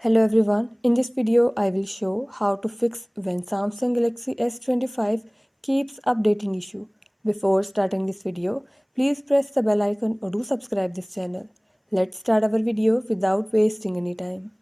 Hello everyone, in this video I will show how to fix when Samsung Galaxy S25 keeps updating issue. Before starting this video, please press the bell icon or do subscribe this channel. Let's start our video without wasting any time.